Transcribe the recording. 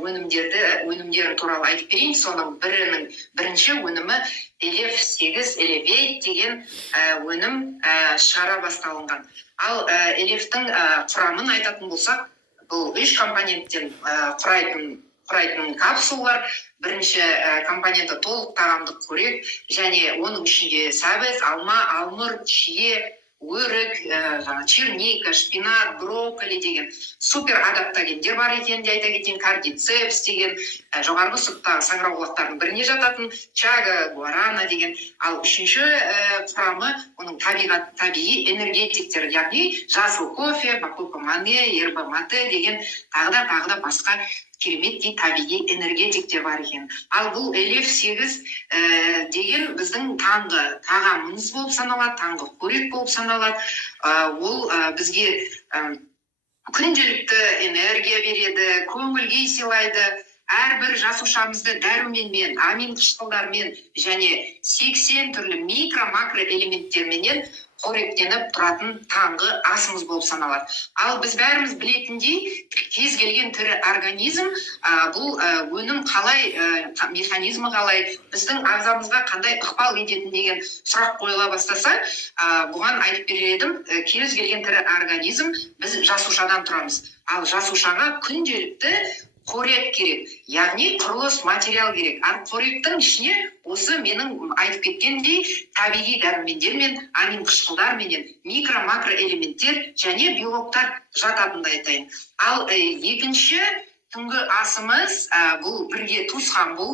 өнімдері туралы айтып берейін. Соның бірінші өнімі LF8 Elevate деген өнім шығара басталынған. Ал LF-тің құрамын айтатын болсақ, бұл 3 компоненттен құрайтын капсулалар. Бірінші компоненті толық тағамдық қорек, және оның ішінде сәбіз, алма, алмұрт, шие, өрік, черника, шпинат, брокколи деген супер адаптогендер бар екенін де айта кетейін. Кардицепс деген жоғарғы сұрыптағы саңырауқұлақтардың біріне жататын, чага, гуарана деген. Ал үшінші құрамы оның табиғи энергетиктер, яғни жасыл кофе, бакоко мане, ерба мате деген тағы да басқа кереметтей табиғи энергетиктер бар екен. Ал бұл LF8 деген біздің таңғы тағамымыз болып саналады, таңғы қорек болып саналады. Ол бізге күнделікті энергия береді, көңіл-күй сыйлайды. Әрбір жасушамызды дәруменмен, амин қышқылдармен және 80 түрлі микро-макро элементтерменен қоректеніп тұратын таңғы асымыз болып саналады. Ал біз бәріміз білетіндей, кез келген тірі организм бұл өнім қалай, механизмі қалай, біздің ағзамызға қандай ықпал ететін деген сұрақ қойыла бастаса, бұған айтып берер едім. Кез келген тірі организм біз жасушадан тұрамыз. Ал жасушаға күнделікті қорек керек, яғни құрылыс материал керек. Ал қоректің ішіне осы менің айтып кеткендей табиғи дәрумендер мен амин қышқылдар менен микро-макро элементтер және белоктар жататынын айтайын. Ал екінші түнгі асымыз бұл бірге туысқан бұл